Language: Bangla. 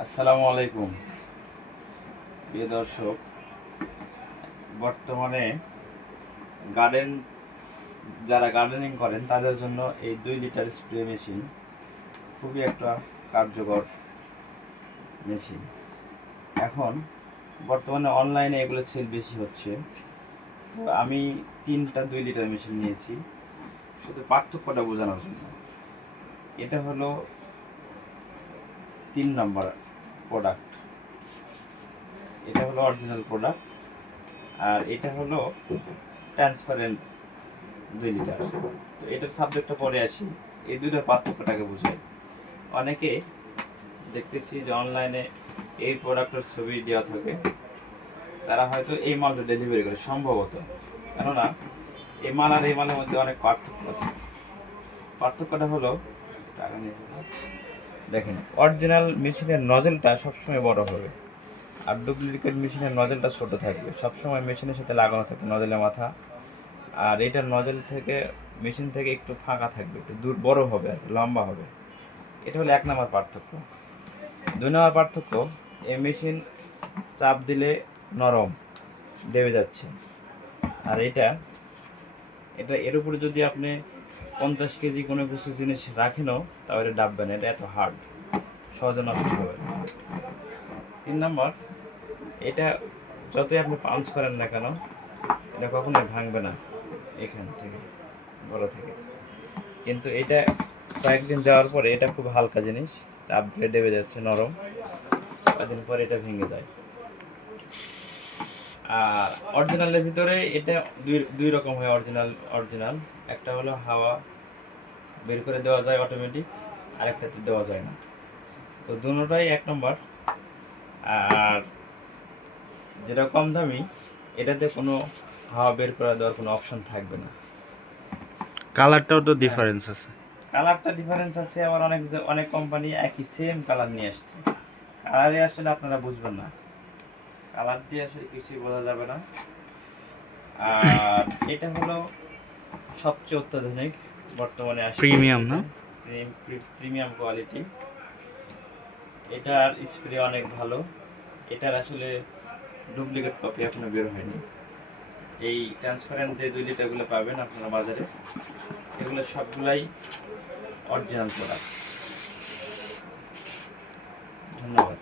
আসসালামু আলাইকুম প্রিয় দর্শক। বর্তমানে গার্ডেন যারা গার্ডেনিং করেন তাদের জন্য এই 2 লিটার স্প্রে মেশিন খুবই একটা কার্যকর মেশিন। এখন বর্তমানে অনলাইনে এগুলো সেল বেশি হচ্ছে, তো আমি 3টা 2 লিটার মেশিন নিয়েছি শুধু পার্থক্যটা বোঝানোর জন্য। এটা হলো 3 নম্বর প্রোডাক্ট, এটা হলো অরিজিনাল প্রোডাক্ট, আর এটা হলো ট্রান্সপারেন্ট 2 লিটার। তো এটার সাবজেক্টটা পরে আসি, এই দুইটার পার্থক্যটাকে বুঝাই। অনেকে দেখতেছি যে অনলাইনে এই প্রোডাক্টের ছবি দেওয়া থাকে, তারা হয়তো এই মালটা ডেলিভারি করে সম্ভবত, কেননা এই মাল আর এই মালের মধ্যে অনেক পার্থক্য আছে। পার্থক্যটা হলো, টাকা নিয়ে দেখেন, অরিজিনাল মেশিনের নজেলটা সবসময় বড় হবে, আর ডুপ্লিকেট মেশিনের নজেলটা ছোট থাকবে। সবসময় মেশিনের সাথে লাগানো থাকবে নজেলের মাথা, আর এটার নজেল থেকে মেশিন থেকে একটু ফাঁকা থাকবে, একটু দূর বড় হবে আর লম্বা হবে। এটা হলো 1 নম্বর পার্থক্য। 2 নম্বর পার্থক্য, এই মেশিন চাপ দিলে নরম, দেবে যাচ্ছে। আর এটা এটা এর উপরে যদি আপনি 50 কেজি কোনো কিছু জিনিস রাখেনও তাও এটা ডাববে না, এটা এত হার্ড, সহজে নষ্ট হবে। 3 নম্বর, এটা যতই আপনি পাঞ্চ করেন না কেন এটা কখনোই ভাঙবে না এখান থেকে, বড় থেকে। কিন্তু এটা কয়েকদিন যাওয়ার পরে এটা খুব হালকা জিনিস, চাপ দিলে দেবে যাচ্ছে, নরম, কয়েকদিন পরে এটা ভেঙে যায়। আর অরিজিনালের ভিতরে এটা দুই রকম হয়। অরিজিনাল একটা হলো হাওয়া বের করে দেওয়া যায় অটোমেটিক, আরেকটাতে দেওয়া যায় না। তো দুটোটাই 1 নম্বর। আর যেটা কম দামি, এটাতে কোনো হাওয়া বের করে দেওয়ার কোনো অপশন থাকবে না। কালারটাও তো ডিফারেন্স আছে। কালারটা ডিফারেন্স আছে, আবার অনেক কোম্পানি একই সেম কালার নিয়ে আসছে। কালারে আসলে আপনারা বুঝবেন না, কালার দিয়ে আসলে কিছুই বোঝা যাবে না। আর এটা হলো সবচেয়ে অত্যাধুনিক বর্তমানে আসছে, প্রিমিয়াম না? Premium quality. এটার স্প্রে অনেক ভালো। এটার আসলে ডুপ্লিকেট কপি এখনো বের হয়নি। এই ট্রান্সপারেন্ট যে 2 লিটারগুলো পাবেন আপনারা বাজারে, এগুলো সবগুলাই অরিজিনাল প্রোডাক্ট। ধন্যবাদ।